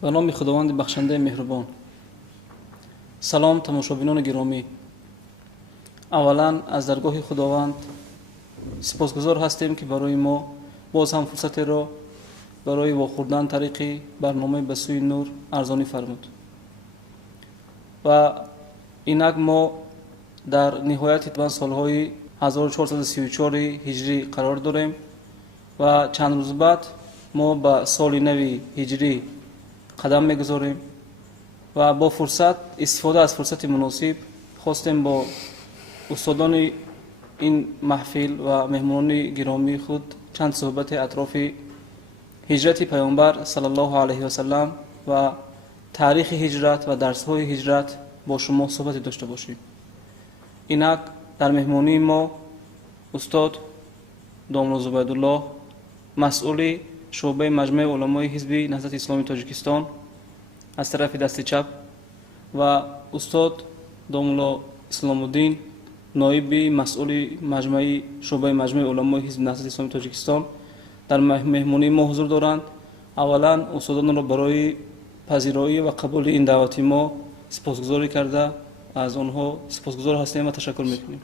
به نام خداوند بخشنده مهربان. سلام تماشابینان گرامی. اولا از درگاه خداوند سپاسگزار هستیم که برای ما باز هم فرصت را برای واخوردن طریق برنامه به سوی نور ارزانی فرمود و اینک ما در نهایت سالهای 1434 هجری قرار داریم و چند روز بعد ما به سال نو هجری قدم میگذاریم و با فرصت استفاده از فرصت مناسب خواستیم با استادان این محفل و مهمانان گرامی خود چند صحبت اطراف هجرت پیامبر صلی الله علیه و سلم و تاریخ هجرت و درس‌های هجرت با شما صحبت داشته باشیم. اینک در مهمانی ما استاد دامنو زبیدالله مسئول شعبه مجمع علمای حزب نهضت اسلامی تاجیکستان از طرف دست چپ و استاد دامنو اسلام الدین نایب مسئول شعبه مجمع علمای حزب نهضت اسلامی تاجیکستان در مهمانی ما حضور دارند. اولا استادان را برای پذیرایی و قبول این دعوت ما سپاسگزاری کرده از آنها سپاسگزار هستیم و تشکر میکنیم.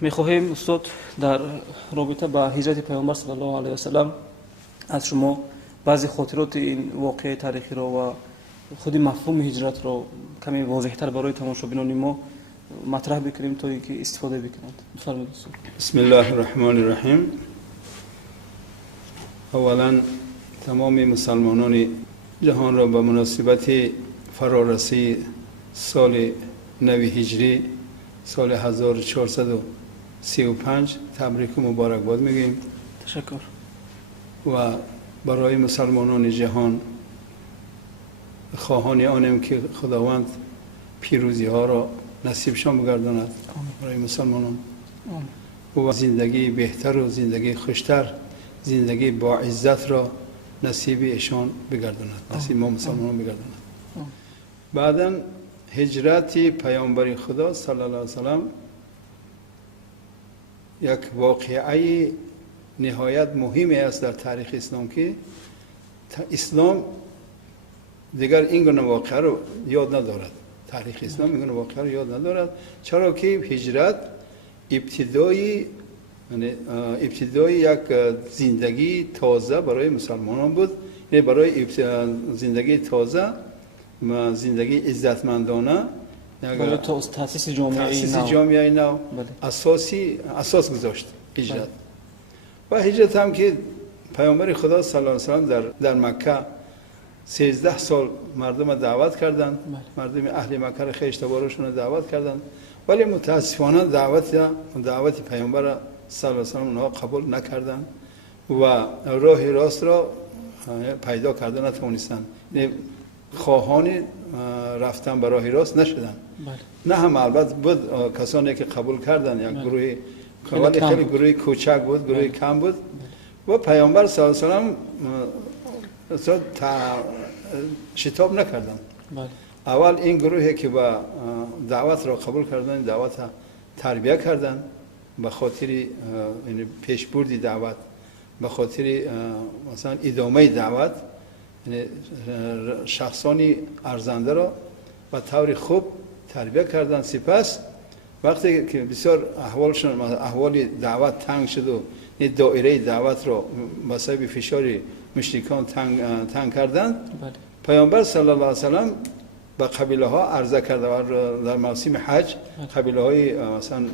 میخواهیم استاد در رابطه با هجرت پیامبر صلی الله علیه و سلم از شما بعضی خاطرات این واقعه تاریخی را و خود مفهوم هجرت را کمی واضح‌تر برای تماشابینان ما مطرح بکنیم تا اینکه استفاده بکنند. بفرمایید استاد. بسم الله الرحمن الرحیم. اولا تمام مسلمانان جهان را به مناسبت فرارسی سال نو هجری سال 1435 تبریک و مبارکباد میگیم. تشکر. و برای مسلمانان جهان خواهان آنیم که خداوند پیروزی ها را نصیبشان بگرداند برای مسلمانان و زندگی بهتر و زندگی خوشتر، زندگی با عزت را نصیب ایشان بگرداند، نصیب ما مسلمانان بگرداند. بعداً هجرت پیامبر خدا صلی الله علیه و سلم یک واقعه نهایت مهمی است در تاریخ اسلام که اسلام دیگر این گونه واقعه رو یاد ندارد. تاریخ اسلام این گونه واقعه رو یاد ندارد، چرا که هجرت ابتدای یک زندگی تازه برای مسلمانان بود، یعنی برای زندگی تازه، زندگی عزتمندانه، برای تأسیس جامعه نو اساس گذاشت هجرت. و هجرت هم که پیامبر خدا صلی الله علیه و سلم در مکه 13 سال مردم دعوت کردند، مردم اهل مکه را خیش تبارشون دعوت کردند، ولی متاسفانه دعوت پیامبر صلی الله علیه و سلم اونها قبول نکردند و راه راست را پیدا کردن نتوانستند، خواهان رفتن به راه راست نشدند. نه هم البته بود کسانی که قبول کردند، یک گروه خیلی گروه کوچک بود، گروه کم بود و پیامبر صلی الله علیه و سلم شتاب نکردند. اول این گروهی که با دعوت را قبول کردند، دعوت تربیه کردند به خاطر پیشبردی دعوت، به خاطر مثلا ادامه دعوت، شخصانی ارزنده را به طور خوب تربیه کردند. سپس وقتی که بسیار احوال دعوت تنگ شد و دایره دعوت را به سبب فشار مشرکان تنگ کردند، پیامبر صلی الله علیه و سلم به قبیله ها عرضه کرده و در موسم حج قبیله های مثلا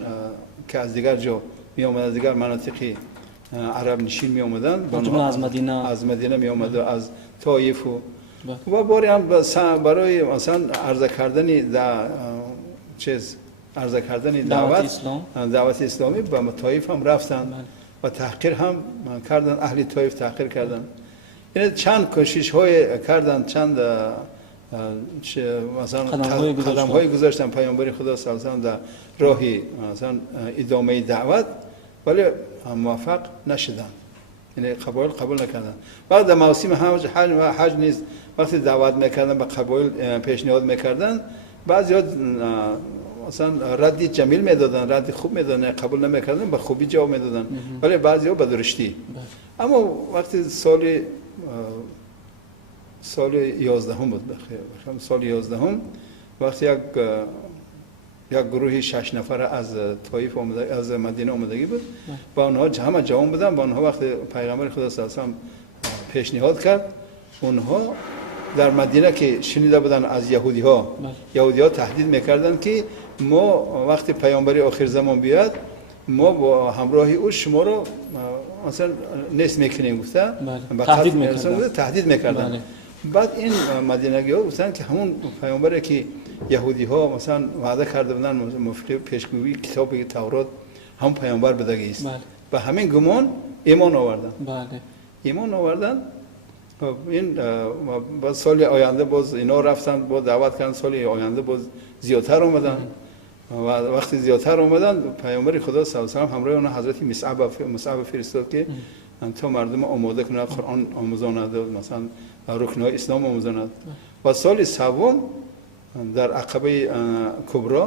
که از دیگر جا می آمدند، دیگر مناطقی عرب نشین می آمدند، از مدینه می آمد، از طائف و باری هم برای مثلا عرضه کردن دعوت اسلامی به طائف هم رفتند و تحقیر هم کردند، اهل طائف تحقیر کردند. یعنی چند کوشش های کردند، چند مثلا قدم های گذاشتن پیامبر خدا صلی الله علیه و سلم در راه مثلا ادامه دعوت، ولی موفق نشدند، یعنی قبول نکردند. بعد در موسم حج نیز وقتی دعوت میکردن به قبول پیشنهاد میکردن، بعضی‌ها مثلا ردی جمیل میدادن، ردی خوب میدادن، قبول نمیکردن، به خوبی جواب میدادن، ولی بعضی‌ها به درشتی. اما وقتی سال سال 11 بود بخیر سال 11 وقتی یک گروهی 6 نفر از طایف اومده از مدینه اومدگی بود با اونها همه جوان بودن با اونها وقتی پیغمبر خدا صلی الله علیه و آله پیشنهاد کرد اونها در مدینه که شنیده بودن از یهودی ها تهدید میکردن که ما وقتی پیامبر آخر زمان بیاد ما با همراهی او شما رو مثلا نیست میکنیم گفته تهدید میکردن بعد این مدینگی ها گفتن که همون پیامبری که یهودی ها مثلا وعده کرده بودن مفتی پیشگویی کتاب تورات هم پیامبر بدگی است و همین گمان ایمان آوردن ایمان آوردن این بعد سال آینده باز اینا رفتن با دعوت کردن سال آینده باز زیادتر اومدن و وقتی زیادتر اومدن پیامبر خدا صلی الله علیه و آله همراه اون حضرت مصعب فرستاد که تا مردم آماده کنند قرآن آموزاند مثلا رکنهای اسلام آموزاند و سال سوم در عقبه کبری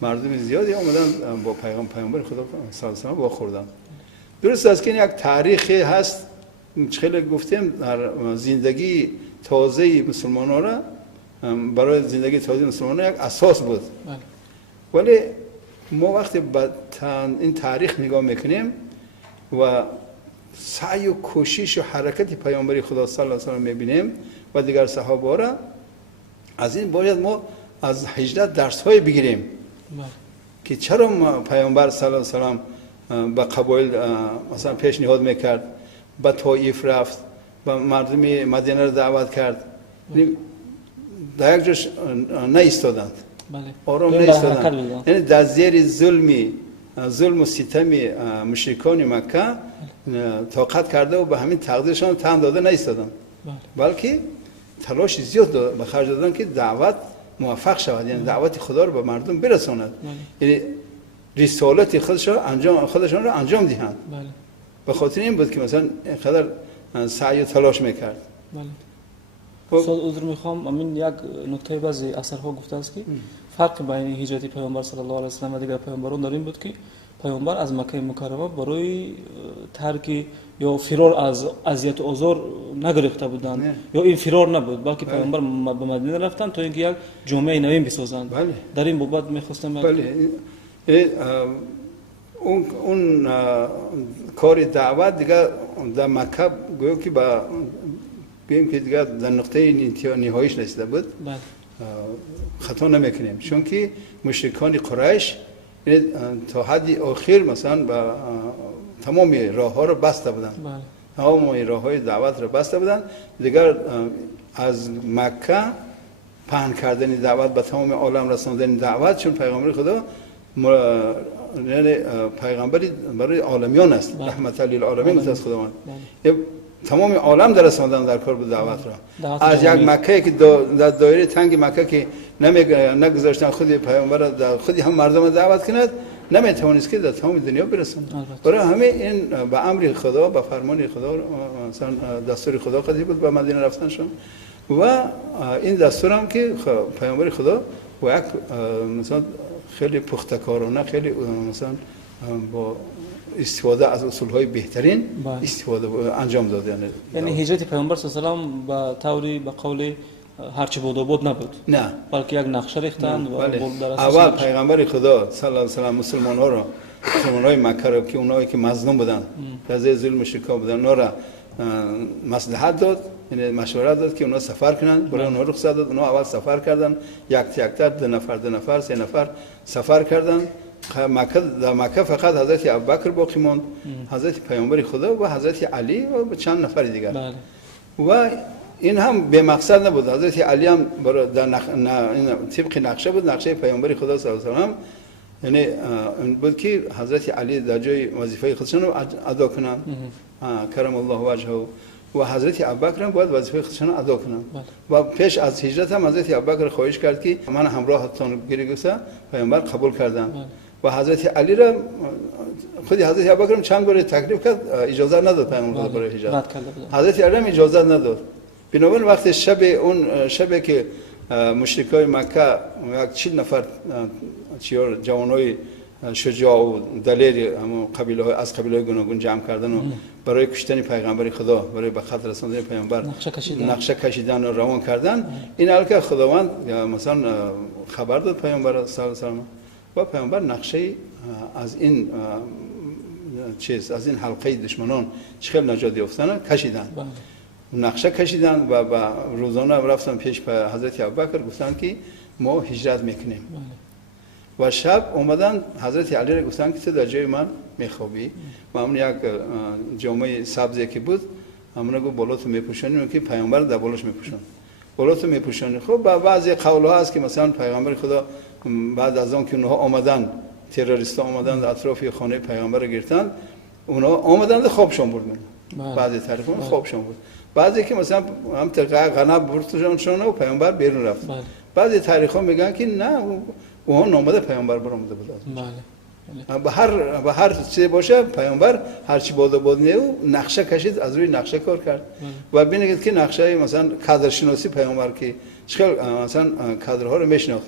مردم زیادی آمدن با پیامبر خدا صلی الله علیه و آله واخوردن. درست است که یک تاریخی هست خیلی گفتیم در زندگی تازه مسلمانان را برای زندگی تازه مسلمانان یک اساس بود ولی ما وقتی به این تاریخ نگاه میکنیم و سعی و کوشش و حرکت پیامبر خدا صلی الله علیه و آله میبینیم و دیگر صحابه را از این باید ما از هجرت درس های بگیریم که چرا پیامبر صلی الله علیه و آله به قبایل مثلا پیشنهاد میکرد به طائف رفت و مردم مدینه را دعوت کرد در یک جاش نایستادند آرام نایستادند یعنی در زیر ظلم و ستم مشرکان مکه طاقت کرده و به همین تقدیرشان تن داده نایستادند بلکه تلاش زیاد به خرج دادن که دعوت موفق شود یعنی دعوت خدا رو به مردم برساند یعنی رسالت خودشان را انجام دهند به خاطر این بود که مثلا اینقدر سعی و تلاش میکرد. استاد عذر میخوام امین یک نکته بعضی اثرها گفته است که فرق بین هجرت پیامبر صلی الله علیه و سلم و دیگر پیامبران در این بود که پیامبر از مکه مکرمه برای ترک یا فرار از اذیت و آزار نگرفته بودند یا این فرار نبود بلکه پیامبر به مدینه رفتند تا اینکه یک جامعه نوین بسازند. در این بابت میخواستم اون کار دعوت دیگه در مکه گویا که با بگیم که دیگه در نقطه نهاییش رسیده بود خطا نمیکنیم چون که مشرکان قریش تا حدی آخر مثلا با تمام راه ها رو بسته بودن تمام راه های دعوت رو بسته بودن دیگر از مکه پهن کردن دعوت به تمام عالم رساندن دعوت چون پیغمبر خدا یعنی پیغمبری برای عالمیان است رحمت للعالمین است خداوند تمام عالم در رساندن در کار بود دعوت را از یک مکه که در دایره تنگ مکه که نگذاشتن خود پیامبر در خودی هم مردم دعوت کند نمیتوانست که در تمام دنیا برساند برای همه این به امر خدا به فرمان خدا مثلا دستور خدا قضیه بود به مدینه رفتنشون و این دستور هم که پیامبر خدا و یک مثلا خیلی پختکارانه خیلی مثلا با استفاده از اصولهای بهترین استفاده انجام داد یعنی هجرت پیامبر صلی الله علیه و آله به طوری به قول هرچی بود نبود نه بلکه یک نقشه ریختند و اول پیغمبر خدا صلی الله علیه و آله مسلمان‌ها رو مسلمان‌های مکه رو که اونایی که مظلوم بودن از ظلم مشرکان بودن اونا را مصلحت داد یعنی مشورت داد که اونا سفر کنن برای اونها رخصت داد اونا اول سفر کردن یک دو نفر سه نفر سفر کردن در مکه فقط حضرت ابوبکر باقی ماند حضرت پیامبر خدا و حضرت علی و چند نفر دیگر و این هم به مقصد نبود حضرت علی هم در طبق نقشه بود نقشه پیامبر خدا صلی الله علیه و آله یعنی این بود که حضرت علی در جای وظیفه خودشون رو ادا کنند کرم الله وجهه و حضرت ابوبکر هم باید وظیفه خودشون ادا کنند و پیش از هجرت هم حضرت ابوبکر خواهش کرد که من همراهتون گرفته پیامبر قبول کردن و حضرت علی را خود حضرت ابوبکر هم چند بار تکلیف کرد اجازه نداد پیامبر برای هجرت حضرت علی هم اجازه نداد بنابراین وقتی شب که مشرکای مکه یک 40 نفر جوانای شجاع و دلیر همون قبیله های از قبیله های گوناگون جمع کردن و برای کشتن پیغمبر خدا، برای به خطر رساندن پیامبر نقشه کشیدن و روان کردن. این حال که خداوند مثلا خبر داد پیامبر صلی الله علیه و پیامبر نقشه از این چیز، از این حلقه دشمنان چخیل نجات یافتن کشیدن، نقشه کشیدن و روزانه رفتن پیش حضرت ابوبکر گفتن که ما هجرت میکنیم. و شب اومدن حضرت علی را گفتن که تو در جای من میخوابی و همون یک جامعه سبزی که بود همون گفت بالا تو میپوشونیم که پیامبر در بالاش میپوشون، بالا تو میپوشونی. خب بعضی قولها هست که مثلا پیامبر خدا بعد از آن که اونها آمدن، تروریستا آمدن در اطراف خانه پیامبر گرفتن، اونها آمدن خوابشون برد. بعضی طرفون خوابشون بود، بعضی که مثلا هم غنب بردشون و پیامبر بیرون رفت. بعضی تاریخ‌ها میگن که نه اونها نامده پیامبر برآمده بود. به هر چیزی باشه پیامبر هر چی بود نه نقشه کشید، از روی نقشه کار کرد. و ببینید که نقشه مثلا کادر شناسی پیامبر که چقدر مثلا کادرها رو میشناخت،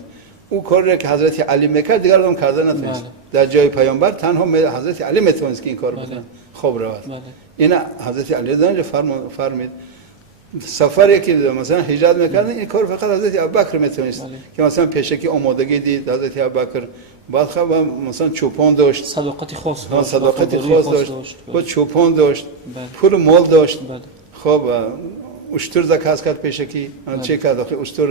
او کاری که حضرت علی میکرد دیگر هم کردن نتونست. در جای پیامبر تنها حضرت علی میتونست که این کار بکنه. خوب رواد. این حضرت علی دانج فرمید سفری که مثلا هجرت میکردن این کار فقط حضرت ابوبکر میتونست که مثلا پیشکی آمادگی دید حضرت ابوبکر. بعد خب مثلا چوپان داشت، صداقتی خاص داشت و چوپان داشت، پول مال داشت. خب اشتر زکات کرد پیشکی، چه کرد آخه اشتر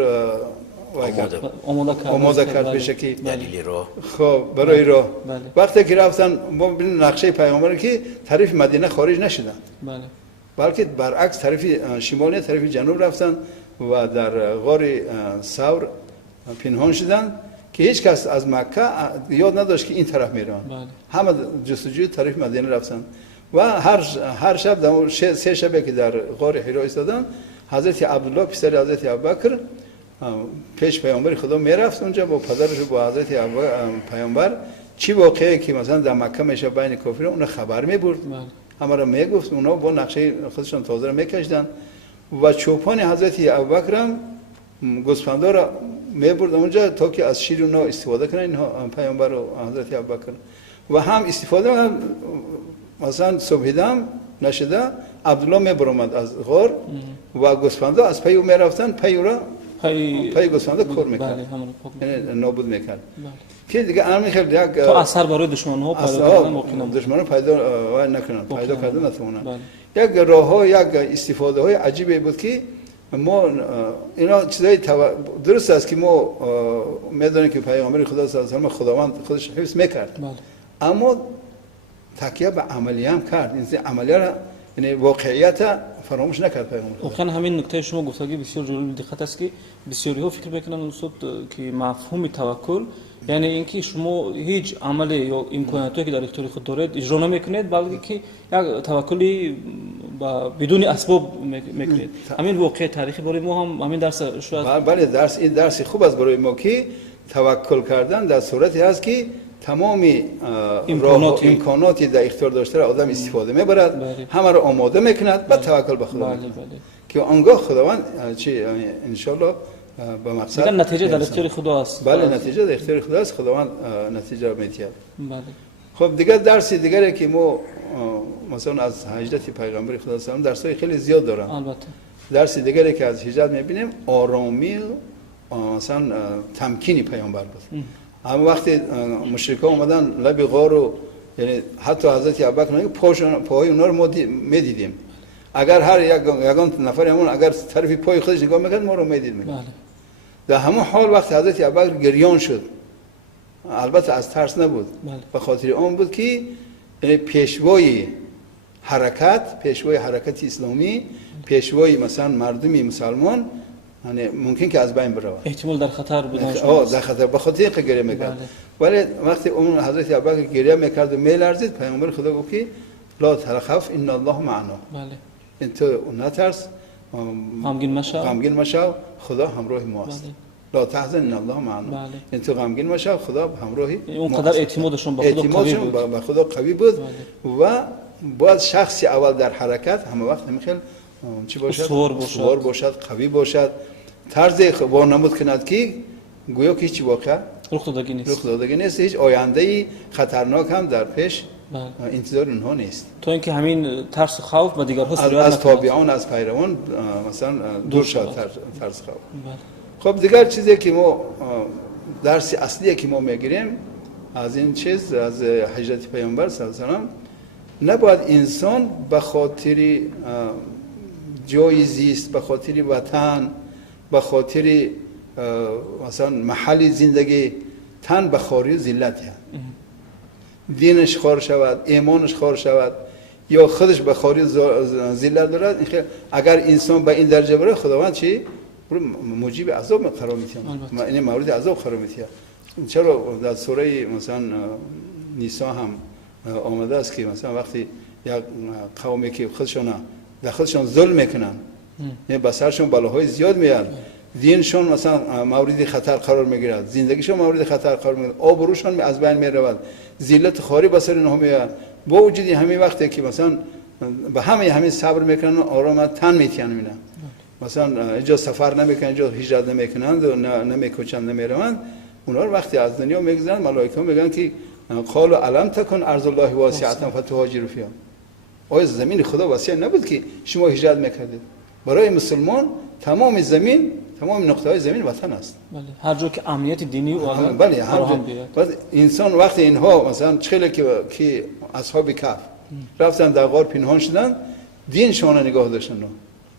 آماده کرد پیشکی دلیلی رو. خب برای راه وقتی که رفتن ما ببین نقشه پیامبر که طرف مدینه خارج نشدن، بلکه برعکس طرف شمالی طرف جنوب رفتن و در غار ثور پنهان شدن که هیچ کس از مکه یاد نداشت که این طرف میرن. همه جستجوی طرف مدینه رفتن و هر شب در 3 شب که در غار حرا ایستادن حضرت عبدالله پسر حضرت ابوبکر پیش پیامبر خدا میرفت اونجا با پدرش و با حضرت پیامبر چی واقعی که مثلا در مکه میشه بین کافران اون خبر میبرد، همه را میگفت. اونا با نقشه خودشون تازه را میکشیدن و چوپان حضرت ابوبکر هم گوسفندا را میبرد اونجا تا که از شیر اونا استفاده کنن پیامبر و حضرت ابوبکر. و هم استفاده هم مثلا صبح دم نشده عبدالله میبرامد از غار و گوسفندا از پی او میرفتن، پی گوسفندا کار میکرد، یعنی نابود میکرد که دیگه همین خیلی یک تو اثر برای دشمن ها پیدا نکنن، پیدا کردن نتونن. یک راه ها یک استفاده های عجیبی بود که ما اینا چیزای درست است که ما میدونیم که پیامبر خدا صلی الله علیه و خداوند خودش حفظ میکرد، اما تکیه به عملیه هم کرد. این عملیه را یعنی واقعیت فراموش نکرد پیامبر. واقعا همین نکته شما گفتگی بسیار جالب دقت است که بسیاری ها فکر میکنن استاد که مفهوم توکل یعنی اینکه شما هیچ عمل یا امکاناتی که در اختیار خود دارید اجرا نمیکنید، بلکه که یک توکلی بدون اسباب میکنید. همین واقعه تاریخی برای ما هم همین درس شاید بله این درس خوب است برای ما که توکل کردن در صورتی هست که تمام امکاناتی در اختیار داشته را آدم استفاده میبرد، همه را آماده میکند و توکل به خدا که آنگاه خداوند چی ان شاء الله به مقصد نتیجه در اختیار خدا است. بله نتیجه در اختیار خدا است، خداوند نتیجه را میدهد. خب دیگه درس دیگری که ما مثلا از هجرت پیغمبر خدا صلی الله علیه و درسای خیلی زیاد دارن. البته درس دیگری که از هجرت میبینیم آرامی مثلا تمکینی پیامبر بود. اما وقتی مشرکان اومدن لب غار و یعنی حتی حضرت ابوبکر میگه پای اونا رو ما میدیدیم، اگر هر یگان نفر همون اگر طرف پای خودش نگاه میکرد ما رو میدید. در همون حال وقتی حضرت ابوبکر گریان شد، البته از ترس نبود، به خاطر اون بود که یعنی پیشوای حرکت اسلامی، پیشوای مثلا مردمی مسلمان یعنی ممکن که از بین بره، احتمال در خطر بودن در خطر، به خاطر اینکه گریه میکرد. ولی وقتی اون حضرت ابوبکر گریه میکرد و میلرزید، پیامبر خدا گفت که لا تخف ان الله معنا. این تو نترس، غمگین مشو، خدا همراه ما است. لا تحزن ان الله معنا. این تو غمگین مشو، خدا همراه ما. اون قدر اعتمادشون به خدا قوی بود. و باید شخصی اول در حرکت همه وقت میخواد چی باشد؟ سوار باشد، قوی باشد، طرز وانمود کند که گویا که هیچ واقعا رخ دادگی نیست. هیچ آینده خطرناک هم در پیش بله. انتظار اونها نیست. تو اینکه همین ترس و خوف و دیگرها از تابعان از پیروان مثلا دور شد ترس خوف. بله. خب دیگر چیزی که ما درس اصلی که ما میگیریم از این چیز، از هجرت پیامبر صلی الله علیه و سلم، نباید انسان به خاطر جای زیست، به خاطر وطن، به خاطر مثلا محل زندگی تن به خاری ذلت دینش خار شود، ایمانش خار شود یا خودش به خاری ذلت دارد. اگر انسان به این درجه بره، خداوند چی موجب عذاب قرار میده، این مورد عذاب قرار میده. چرا در سوره مثلا نیسا هم آمده است که مثلا وقتی یک قومی که خودشان ظلم میکنن، یعنی به سرشون بلاهای زیاد میاد، دینشون مثلا مورد خطر قرار میگیرد، زندگیشون مورد خطر قرار میگیرد، آبروشون از بین میرود، ذلت خاری به سر اینها میاد. با وجود همین وقتی که مثلا به همین صبر میکنن، آرام تن میتونن، مثلا اینجا سفر نمیکنن، اینجا هجرت نمیکنند و نمیکوچند، نمیروند، اونها رو وقتی از دنیا میگذرن، ملائکه میگن که قالوا الم تکن ارض الله واسعه فتهاجروا فیها. آیا زمین خدا واسع نبود که شما هجرت میکردید؟ برای مسلمان تمام زمین، تمام نقطه‌های زمین وطن است. بله، هر جا که امنیت دینی و بله، هر جا. انسان وقتی اینها مثلا چخیلی که اصحاب کهف رفتن در غار پنهان شدن، دینشون رو نگاه داشتن،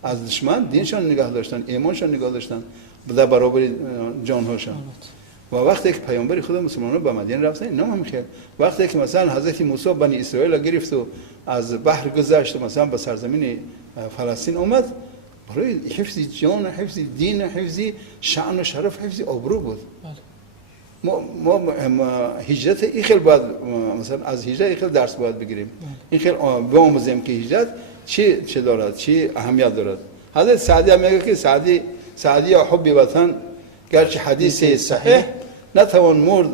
از دشمن دینشون نگاه داشتن، ایمانشون نگاه داشتن در برابر جانهاشون. و وقتی که پیامبر خدا مسلمانان به مدینه رفتن، اینا هم خیر. وقتی که مثلا حضرت موسی بنی اسرائیل گرفت و از بحر گذشت، مثلا به سرزمین فلسطین اومد، برای حفظ جان، حفظ دین، حفظ شأن و شرف، حفظ آبرو بود. ما هجرت این خیلی باید مثلا از هجرت این خیلی درس باید بگیریم. این خیلی بیاموزیم که هجرت چه دارد، چه اهمیت دارد. حضرت سعدی میگه که سعدی حب وطن گرچه حدیث صحیح نتوان مرد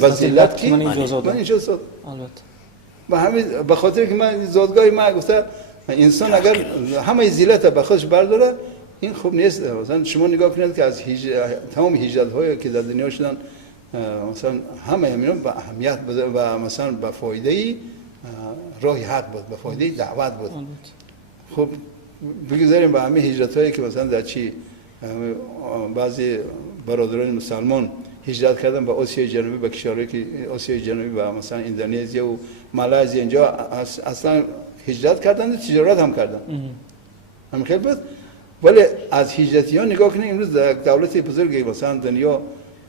وزیلت کی من اجازه داد. و همین به خاطر که من زادگاهی ما گفته انسان اگر همه ذلت به خودش برداره، این خوب نیست. مثلا شما نگاه کنید که از تمام هجرت هایی که در دنیا شدن، مثلا همه همینا به اهمیت بوده و مثلا به فایده راه حق بود، به فایده دعوت بود. خب بگذاریم به همه هجرت هایی که مثلا در چی بعضی برادران مسلمان هجرت کردن به آسیای جنوبی، به کشورهایی که آسیای جنوبی و مثلا اندونزیا و مالزی، اینجا اصلا هجرت کردن و تجارت هم کردن. هم خیلی بود. ولی از هجرتیان نگاه کنید، امروز در دولت بزرگی مثلا دنیا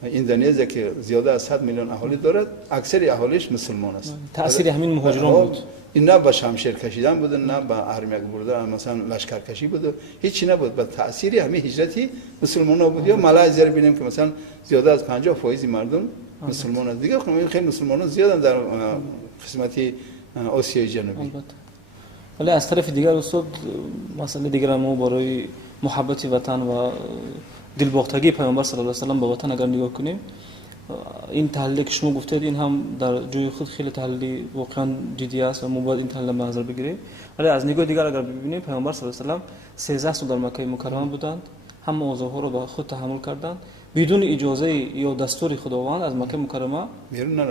اندونزیا که زیاده از 100 میلیون اهالی دارد، اکثر اهالیش مسلمان است. تأثیر همین مهاجران بود. این نه به شمشیر کشیدن بود، نه به ارمیک بردن، مثلا لشکر کشی بود، هیچی نبود. به تأثیر همین هجرتی مسلمان‌ها بود. یا مالزیا رو ببینیم که مثلا زیاده از 50% مردم مسلمان است. دیگه خیلی مسلمانان زیادن در قسمتی آسیای جنوبی. ولی از طرف دیگر استاد مثلا دیگر ما برای محبت وطن و دلباختگی پیامبر صلی الله علیه و سلم به وطن اگر نگاه کنیم، این تحلیلی که شما گفتید این هم در جای خود خیلی تحلیلی واقعا جدی است و ما باید این تحلیل به نظر بگیریم. ولی از نگاه دیگر اگر ببینیم، پیامبر صلی الله علیه و سلم 13 سال در مکه مکرمه بودند، هم اوضاعها را به خود تحمل کردند، بدون اجازه یا دستور خداوند از مکه مکرمه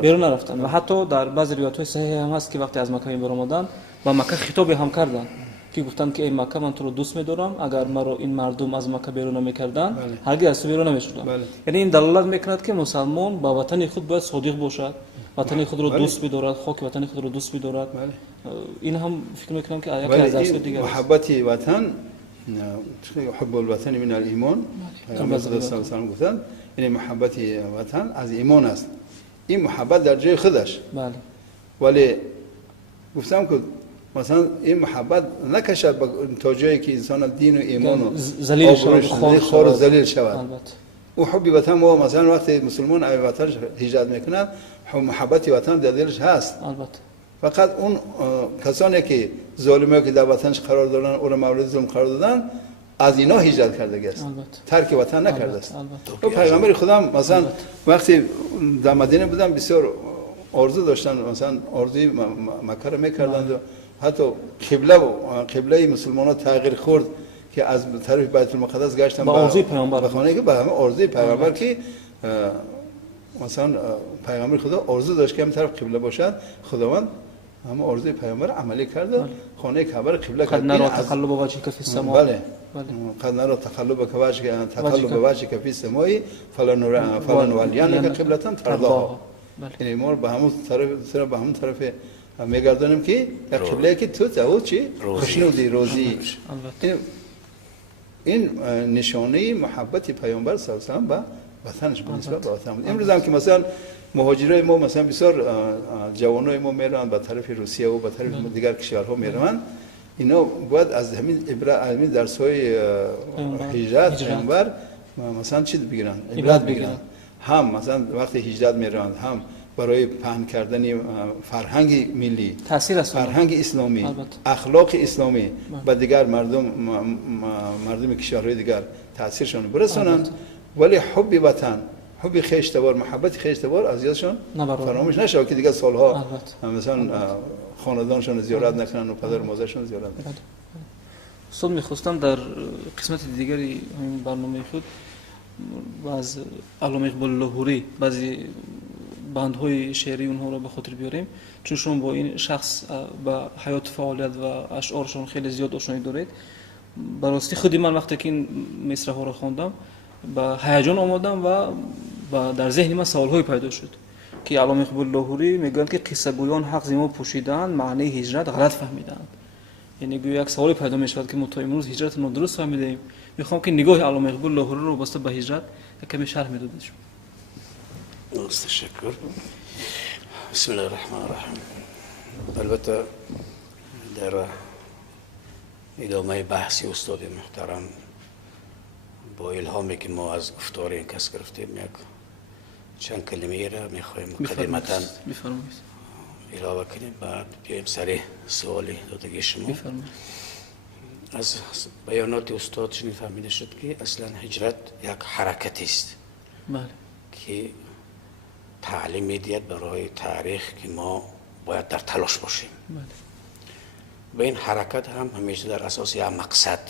بیرون نرفتند. و حتی در بعضی روایت‌های صحیح هم هست که وقتی از مکه بیرون آمدند با مکه خطاب هم کردند که گفتند که ای مکه، من تو رو دوست می‌دارم، اگر مرا این مردم از مکه بیرون نمی‌کردند هرگز از تو بیرون نمی‌شدم. یعنی این دلالت می‌کند که مسلمان با وطن خود باید صادق باشد، وطن خود رو دوست بدارد، خاک وطن خود رو دوست بدارد. این هم فکر می‌کنم که یکی از درس‌های دیگر است. محبت وطن، حب الوطن من الایمان، پیامبر صلی الله علیه و سلم گفتند یعنی محبت وطن از ایمان است. این محبت در جای خودش. بله. ولی گفتم که مثلا این محبت نکشد تا جایی که انسان دین و ایمان و ذلیل شود، خار و ذلیل شود. او حب وطن، ما مثلا وقتی مسلمان از وطن هجرت میکنند، محبت وطن در دلش هست. البته فقط اون کسانی که ظالمایی که در وطنش قرار دارن، او را مورد ظلم قرار دادن، از اینا هجرت کرده است، ترک وطن نکرده است. و پیغمبر خدا مثلا وقتی در مدینه بودن بسیار آرزو داشتن، مثلا آرزوی مکه را میکردند و حتی قبله مسلمانان تغییر خورد که از طرف بیت المقدس گشتن با آرزوی پیامبر، به خانه که به همه آرزوی پیامبر که مثلا پیامبر خدا آرزو داشت که همین طرف قبله باشد، خداوند همه آرزوی پیامبر عملی کرده، خانه کعبه را قبله کرد. قد نرى تقلب وجهك في السماء. بله قد نرى تقلب وجهك في السماء فلنولینک قبلة ترضاها. یعنی ما به همون طرف میگردانیم که یک قبله که تو تعود چی خوشنودی روزی. این نشانه محبت پیامبر صلی الله علیه و آله به وطنش به نسبت به وطن. امروز هم که مثلا مهاجرای ما مثلا بسیار جوانای ما میرن به طرف روسیه و به طرف دیگر کشورها میرن، اینا باید از همین درس‌های هجرت پیامبر مثلا چی بگیرن؟ عبرت بگیرن. هم مثلا وقتی هجرت میرن، هم برای پهن کردن فرهنگ ملی، فرهنگ اسلامی، اخلاق اسلامی به دیگر مردم کشورهای دیگر تاثیرشون برسونن. ولی حب وطن، حب خیشتوار، محبت خیشتوار از یادشون فراموش نشه که دیگه سالها مثلا خاندانشون زیارت نکنن و پدر و مادرشون زیارت نکنن. استاد میخواستم در قسمت دیگری همین برنامه خود از علامه اقبال لاهوری بعضی بندهای شعری اونها رو به خاطر بیاریم، چون شما با این شخص با حیات فعالیت و اشعارشون خیلی زیاد آشنایی دارید. براستی خودی من وقتی که این مصرع ها رو خواندم با هیجان آمدم و در ذهن من سوال‌های پیدا شد که علامه اقبال لاهوری میگن که قصه گویان حق زیما پوشیدن، معنی هجرت غلط فهمیدند. یعنی گویا یک سوالی پیدا میشود که ما تا امروز هجرت رو درست فهمیدیم. میخوام که نگاه علامه اقبال لاهوری رو واسه به هجرت کمی شرح میدادید شما. تشکر. بسم الله الرحمن الرحیم. البته در ادامه بحثی استاد محترم با الهامی که ما از گفتار این کس گرفتیم چند کلمه را میخوایم مقدمتاً الهام کنیم، بعد بیایم سر سوالی دادگی شما. از بیانات استاد چنین فهمیده شد که اصلا هجرت یک حرکتی است که تعلیم میدهد برای تاریخ که ما باید در تلاش باشیم. و این حرکت هم همیشه در اساس یک مقصد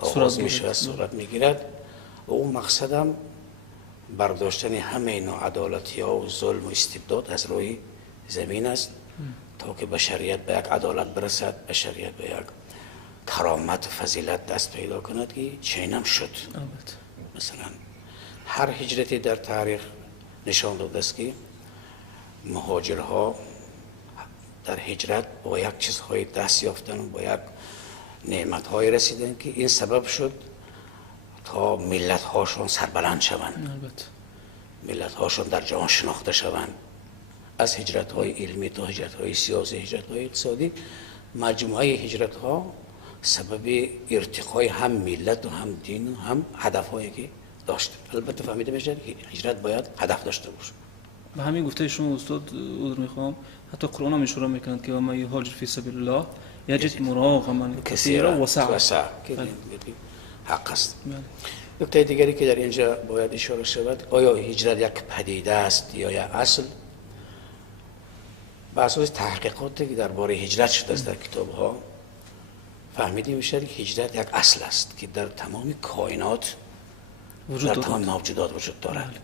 آغاز میشه، صورت میگیرد و اون مقصد هم برداشتن همه ناعدالتی ها و ظلم و استبداد از روی زمین است تا که بشریت به یک عدالت برسد، بشریت به یک کرامت و فضیلت دست پیدا کند که چنین هم شد. مثلا هر هجرتی در تاریخ نشان داده است که مهاجرها در هجرت با یک چیزهای دست یافتن و با یک نعمت‌های رسیدن که این سبب شد تا ملت‌هاشون سربلند شوند، ملت‌هاشون در جهان شناخته شوند. از هجرت‌های علمی تا هجرت‌های سیاسی، هجرت‌های اقتصادی، مجموعه هجرت‌ها سبب ارتقای هم ملت و هم دین و هم هدف‌هایی که داشت. البته فهمیده میشه که هجرت باید هدف داشته باشه. به همین گفته شما استاد عذر میخوام، حتی قرآن هم اشاره میکنند که ما یهاجر فی سبیل الله یجد مراغما کثیرا و سعا. حق است. نکته دیگری که در اینجا باید اشاره شود، آیا هجرت یک پدیده است یا یک اصل؟ به اساس تحقیقاتی که درباره هجرت شده است در کتاب‌ها فهمیده میشه که هجرت یک اصل است که در تمام کائنات در تمام موجودات وجود دارد.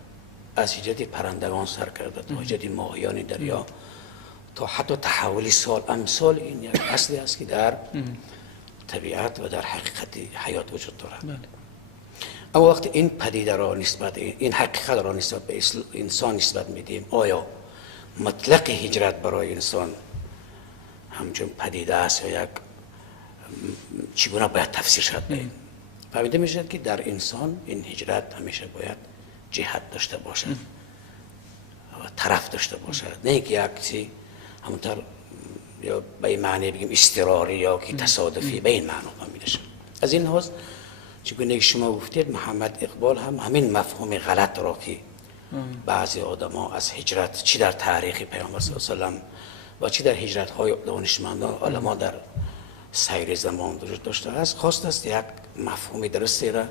از هجرت پرندگان سر کرده تا هجرت ماهیان دریا تا حتی تحول سال امسال، این یک اصلی است که در طبیعت و در حقیقت حیات وجود دارد. اما وقتی این پدیده را نسبت این حقیقت را نسبت به انسان نسبت میدیم، آیا مطلق هجرت برای انسان همچون پدیده است یا یک چگونه باید تفسیر شد؟ فهمیده میشد که در انسان این هجرت همیشه باید جهت داشته باشد و طرف داشته باشد، نه اینکه یک چیزی همونطور یا به این معنی بگیم اضطراری یا که تصادفی، به این معنی فهمیده شد. از این لحاظ چگونه که شما گفتید محمد اقبال هم همین مفهوم غلط را که بعضی آدم‌ها از هجرت چی در تاریخ پیامبر صلی الله علیه و آله و چی در هجرت‌های دانشمندان علما در سیر زمان وجود داشته است، خواست است یک مفهوم درستی را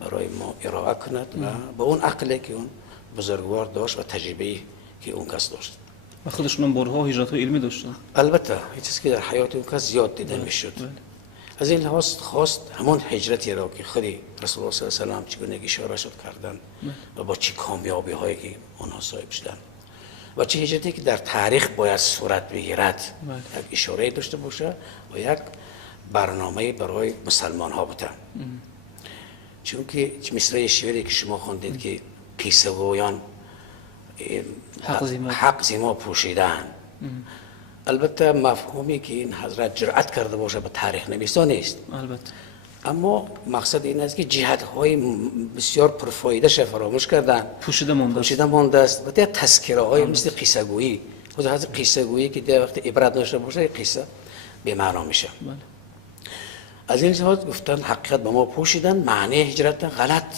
برای ما ارائه کند و با اون عقلی که اون بزرگوار داشت و تجربه‌ای که اون کس داشت. و خودشون هم بارها هجرت‌های علمی داشتن. البته این چیزی که در حیات اون کس زیاد دیده میشد. از این لحاظ خواست همون هجرتی را که خودی رسول الله صلی الله علیه و سلم چگونه اشاره شد کردن و با چه کامیابی هایی که آنها صاحب شدن و چه هجرتی که در تاریخ باید صورت بگیرد، یک اشاره داشته باشه و یک برنامه برای مسلمان ها بودن. چون که مصرع شعری که شما خوندید که قصه گویان حق زیما پوشیدن، البته مفهومی که این حضرت جرأت کرده باشه به تاریخ نویسا نیست، البته، اما مقصد این است که جهت های بسیار پرفایده شه فراموش کردن، پوشیده مانده است و در تذکره های مثل قصه گویی، خود قصه گویی که در وقت عبرت داشته باشه قصه به معنا میشه. از این لحاظ گفتن حقیقت به ما پوشیدن، معنی هجرت غلط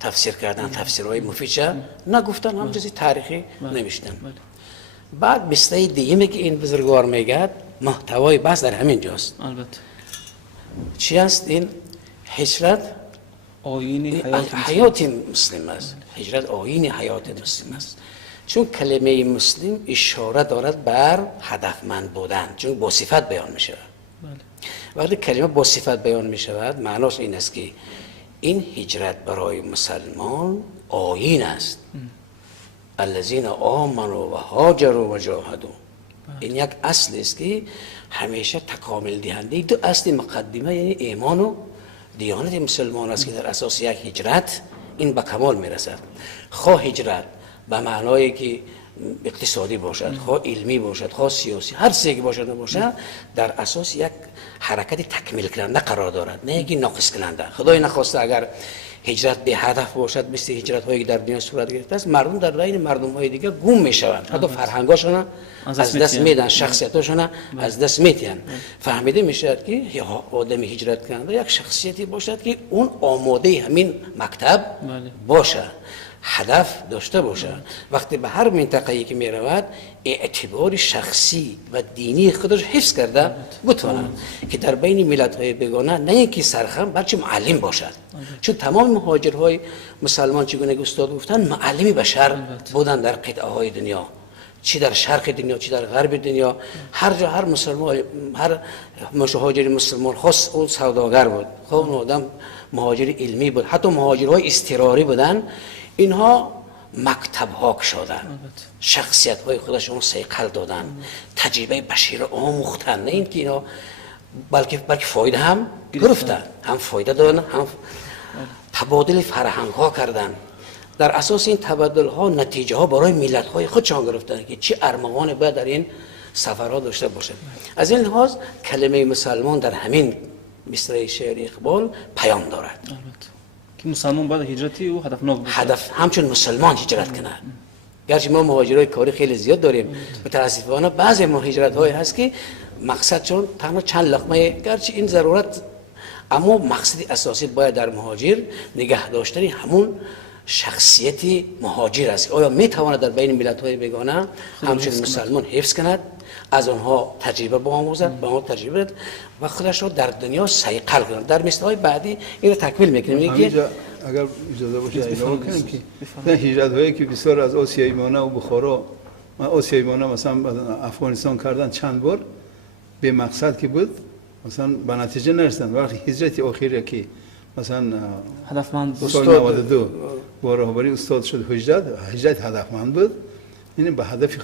تفسیر کردن، تفسیرهای مفید نگفتن، هم چیزی تاریخی نوشتن. بعد مصرع دیگه که این بزرگوار میگه محتوای بحث در همین جاست. البته چی است این هجرت؟ آیین حیات مسلم است. هجرت آیین حیات مسلم است. چون کلمه مسلم اشاره دارد بر هدفمند بودن، چون با صفت بیان می شود. وقتی کلمه با صفت بیان می شود معناش این است که این هجرت برای مسلمان آیین است. الذین آمنوا و هاجروا و جاهدوا، این یک اصل است که همیشه تکامل دهنده دو اصل مقدمه، یعنی ایمان و دیانت مسلمان است که در اساس یک هجرت این به کمال میرسد. خواه هجرت به معنای که اقتصادی باشد، خواه علمی باشد، خواه سیاسی، هر سه که باشد در اساس یک حرکت تکمیل کننده قرار دارد، نه اینکه ناقص کننده. خدای نخواسته اگر هجرت به هدف باشد مثل هجرت هایی که در دنیا صورت گرفته است، مردم در بین مردم های دیگه گم میشوند، حتی فرهنگاشون از دست میدن، شخصیتاشون از دست میدن. فهمیده میشد که آدم هجرت کننده یک شخصیتی باشد که اون آماده همین مکتب باشه، هدف داشته باشه. وقتی به هر منطقه‌ای که میرود اعتبار شخصی و دینی خودش حفظ کرده بتواند که در بین ملت‌های بیگانه نه اینکه سرخم بلکه معلم باشد. چون تمام مهاجرهای مسلمان چگونه استاد گفتن معلمی بشر بودن در قطعه‌های دنیا، چی در شرق دنیا چی در غرب دنیا، هر جا هر مسلمان، هر مهاجر مسلمان خاص اون سوداگر بود، خب اون آدم مهاجر علمی بود، حتی مهاجرهای اضطراری بودن، اینها مکتب ها شدن، شخصیت های خودشون صیقل دادن، تجربه بشری آموختن، نه اینکه اینا بلکه فایده هم گرفتن، هم فایده دادن، هم تبادل فرهنگ ها کردن. در اساس این تبادل ها نتیجه ها برای ملت های خودشان گرفتن که چه ارمغان باید در این سفرها داشته باشه. از این لحاظ کلمه مسلمان در همین مصرع شعر اقبال پیام دارد که مسلمان باید هجرتی و هدفناک باشه. هدف همچون مسلمان هجرت کنه. گرچه ما مهاجرای کاری خیلی زیاد داریم، متاسفانه بعضی مهاجرت های هست که مقصد چون تنها چند لقمه، گرچه این ضرورت، اما مقصد اساسی باید در مهاجر نگه داشتن همون شخصیت مهاجر است. آیا میتواند در بین ملت های بیگانه همچون مسلمان حفظ کند، از آنها تجربه بیاموزد، با آنها تجربه و خودش را در دنیا صیقل کند. در مثالهای بعدی این را تکمیل میکنیم. همینجا اگر اجازه باشه اینا کنیم که هجرت هایی که بسیار از آسیای مانه و بخارا، آسیای مانه مثلا افغانستان کردن چند بار به مقصد که بود مثلا به نتیجه نرسیدن. وقتی هجرت آخری که مثلا هدفمند بود، سال 92 با راهبری استاد شد هجرت هدفمند بود، این به هدف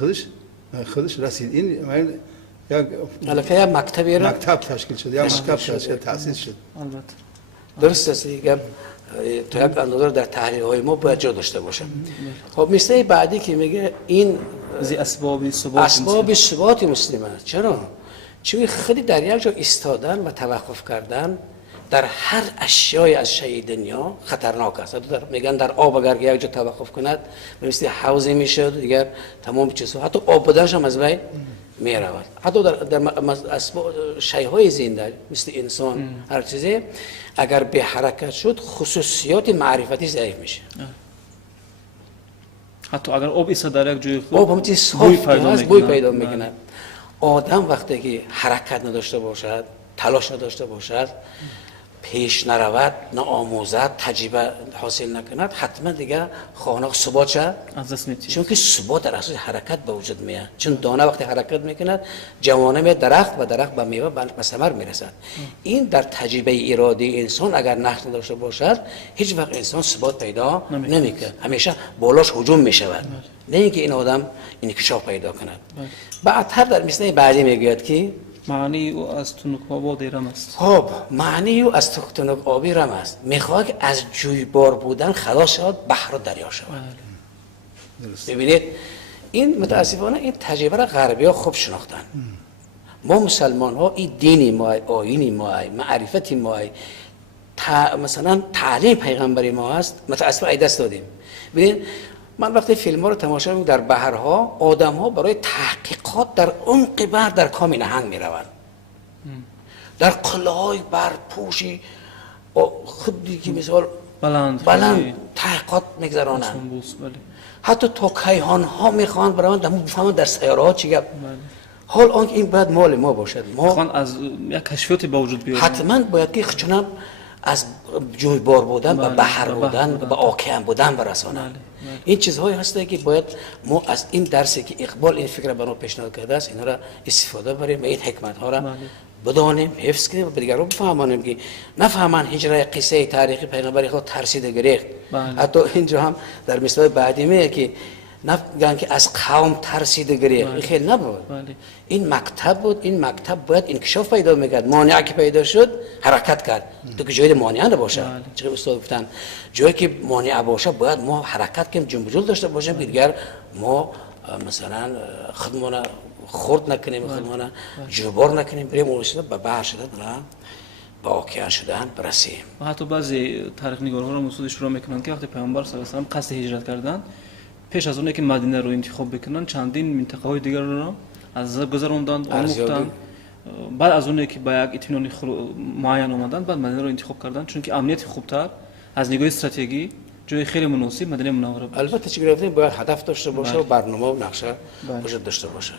خودش رسید. این یک علاقه مکتب تشکیل شد، یا مکتب تأسیس شد. درست است دیگه. تو یک اندازه در تحلیل های ما باید جا داشته باشه. خب مصرع بعدی که میگه این اسباب ثبات مسلم است. چرا؟ چون خیلی در یک جا ایستادن و توقف کردن در هر اشیای از شیء دنیا خطرناک است. میگن در آب اگر یک جا توقف کند مثل حوضی میشه دیگر تمام چیزها، حتی آب بودنش هم از بین میرود. حتی در شیءهای زنده مثل انسان هر چیزی اگر به حرکت شد خصوصیات معرفتی ضعیف میشه. حتی اگر آب ایسا در یک جای خوب آب هم بوی پیدا میکنه. آدم وقتی که حرکت نداشته باشد، تلاش نداشته باشد، پیش نرود، نه آموزد، تجربه حاصل نکند، حتما دیگه خانه ثبات شد از دست می‌دهد. چون که ثبات در اصل حرکت به وجود میاد. چون دانه وقتی حرکت میکند جوانه می درخت و درخت به میوه به ثمر میرسد. این در تجربه ارادی انسان اگر نقش نداشته باشد هیچ وقت انسان ثبات پیدا نمیکنه، همیشه بالاش هجوم میشود. نه اینکه این آدم انکشاف پیدا کند. بعدتر در مثل بعدی میگوید که معنی او از تنک آبی رم است. خب معنی او از تنک آبی رم است. میخواد که از جویبار بودن خلاص شود، بحر و دریا شود. ببینید این متاسفانه این تجربه را غربی ها خوب شناختن. ما مسلمان ها این دینی ما، آیینی ما، معرفتی ما، مثلا تعلیم پیغمبری ما هست، متاسفانه ای دست دادیم. ببینید من وقتی فیلم ها رو تماشا میکنم در بحرها آدم ها برای تحقیقات در عمق بحر در کام نهنگ میروند، در قلعه‌های برپوشی خودی که مثال بلند تحقیقات میگذرانند. حتی تا کیهان ها میخوان برای من بفهمن در سیاره ها چی گپ. حال آنکه این باید مال ما باشد، ما میخوان از یک کشفیاتی با وجود بیارن. حتما باید که چنان از جویبار بودن به بحر بودن به اوکیان بودن برسانند. این چیزهایی هسته که باید ما از این درسی که اقبال این فکر به ما پیشنهاد کرده است اینا را استفاده بریم و این حکمت ها را بدانیم، حفظ کنیم و به دیگران بفهمانیم که نفهمن هجره قصه تاریخی پیغمبر خود ترسیده گریخت. حتی اینجا هم در مثال بعدی میگه که نگن که از قوم ترسیده گریخت. این خیلی نبود. این مکتب بود. این مکتب باید انکشاف پیدا میکرد. مانع که پیدا شد حرکت کرد. تو که جای مانع نباشه. چه استاد گفتن جایی که مانع باشه باید ما حرکت کنیم، جنب و جل داشته باشیم که دیگر ما مثلا خودمون خورد نکنیم، خودمون جبار نکنیم، بریم اونجا به بحر شدن و با اوکیان شدن برسیم. و حتی بعضی تاریخ نگارها را مسعود شروع میکنن که وقتی پیامبر صلی الله علیه و آله قصد هجرت کردن، پیش از اون که مدینه رو انتخاب بکنن چندین منطقه های دیگر رو از گذروندند، آموختند. بعد از اون که با یک اطمینان معین اومدن بعد مدینه رو انتخاب کردن، چون که امنیت خوبتر از نگاه استراتژی جای خیلی مناسب مدینه منوره بود. البته چه گرفتیم باید هدف داشته باشه و برنامه و نقشه وجود داشته باشه.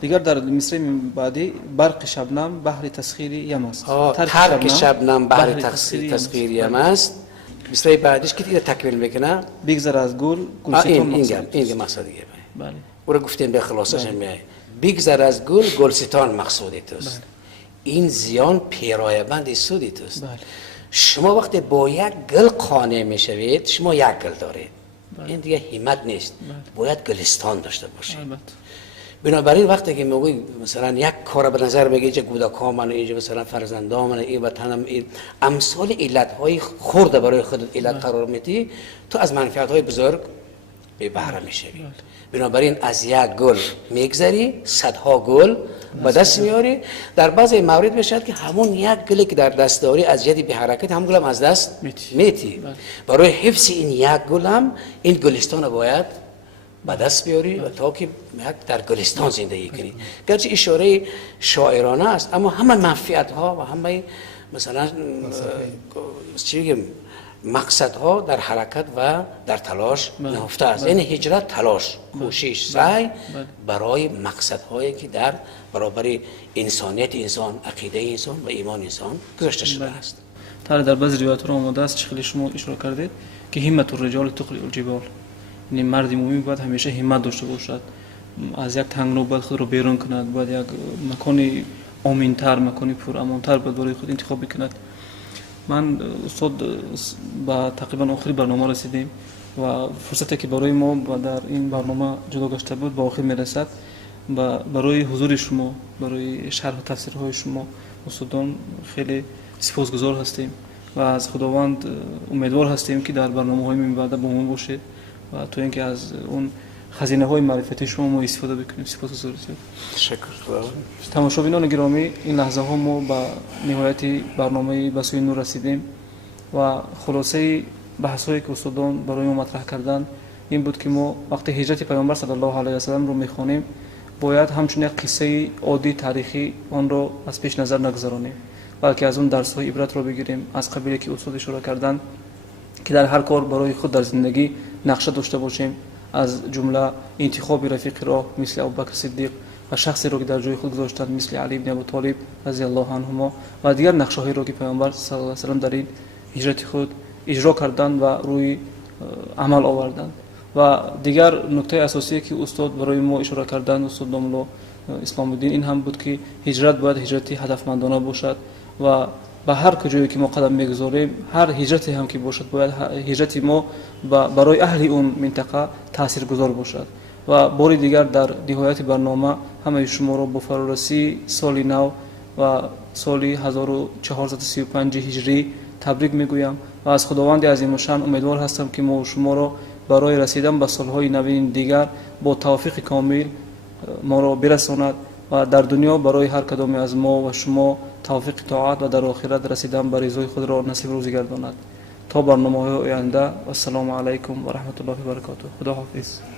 دیگر در مصر بعدی برق شبنم بحر تسخیری یم است. ترک شبنم بحر تسخیری یم است. مثل بعدیش که دیگه تکمیل میکنه بگذر از گل گلستان مقصود. این مقصدیه. بله. او رو گفتیم به خلاصش میای. بگذر از گل گلستان مقصودی توست. این زیان پیرایه‌بند سودی توست. شما وقتی با یک گل قانع میشوید شما یک گل دارید. این دیگه همت نیست. باید گلستان داشته باشید. بنابراین وقتی که میگوی مثلا یک کار به نظر بگی که کودکان من اینجا مثلا فرزندان من این وطنم این امثال علت‌های خرد برای خودت علت قرار میدی، تو از منفعت‌های بزرگ به بهره میشوی. بنابراین از یک گل میگذری صدها گل به دست میاری. در بعضی موارد میشد که همون یک گلی که در دست داری از یدی به حرکت هم گلم از دست میتی. برای حفظ این یک گل هم این گلستان باید به دست بیاری و تا که در گلستان زندگی کنی. گرچه اشاره شاعرانه است اما همه منفعت ها و همه مثلا چی بگم مقصد ها در حرکت و در تلاش نهفته است. یعنی هجرت تلاش، کوشش، سعی برای مقصد هایی که در برابر انسانیت انسان، عقیده انسان و ایمان انسان گذاشته شده است. در بعضی روایات ها آمده است چه خیلی شما اشاره کردید که همت الرجال تقلع الجبال. یعنی مرد مومن باید همیشه همت داشته باشد، از یک تنگنا باید خود را بیرون کند، باید یک مکانی آمین‌تر، مکانی پر امان‌تر باید برای خود انتخاب بکند. من استاد با تقریبا آخری برنامه رسیدیم و فرصتی که برای ما در این برنامه جدا گشته بود با آخر میرسد. برای حضور شما، برای شرح و تفسیرهای شما استادان خیلی سپاسگزار هستیم و از خداوند امیدوار هستیم که در برنامه‌های بعد با ما باشید و تو اینکه از اون خزینه های معرفتی شما ما استفاده بکنیم. سپاسگزار هستیم. تشکر. تماشاگران گرامی، این لحظه ها ما به نهایت برنامه بسوی نور رسیدیم و خلاصه بحث هایی که استادان برای ما مطرح کردن این بود که ما وقتی هجرت پیامبر صلی الله علیه و سلم رو میخوانیم باید همچون یک قصه عادی تاریخی آن را از پیش نظر نگذارانیم، بلکه از اون درس های عبرت را بگیریم، از قبیلی که استاد اشاره کردن که در هر کار برای خود در زندگی نقشه داشته باشیم، از جمله انتخاب رفیق راه مثل ابوبکر صدیق و شخصی رو که در جای خود گذاشتند مثل علی ابن ابی طالب رضی الله عنهما و دیگر نقشه‌هایی رو که پیامبر صلی الله علیه و سلم در این هجرت خود اجرا کردند و روی عمل آوردند. و دیگر نکته اساسی که استاد برای ما اشاره کردند، استاد داملو اسلام الدین، این هم بود که هجرت باید هجرتی هدفمندانه باشد و به هر کجایی که ما قدم میگذاریم، هر هجرتی هم که باشد باید هجرت ما برای اهل اون منطقه تاثیرگذار باشد. و بار دیگر در نهایت برنامه همه شما را با فرارسی سال نو و سال 1435 هجری تبریک میگویم و از خداوند عظیم‌الشأن امیدوار هستم که ما و شما را برای رسیدن به سالهای نوین دیگر با توفیق کامل ما را برساند و در دنیا برای هر کدام از ما و شما توفیق طاعت و در آخرت رسیدن به رضای خود را نصیب روزی گرداند. تا برنامه‌های آینده، السلام علیکم و رحمت الله و برکاته. خدا حافظ.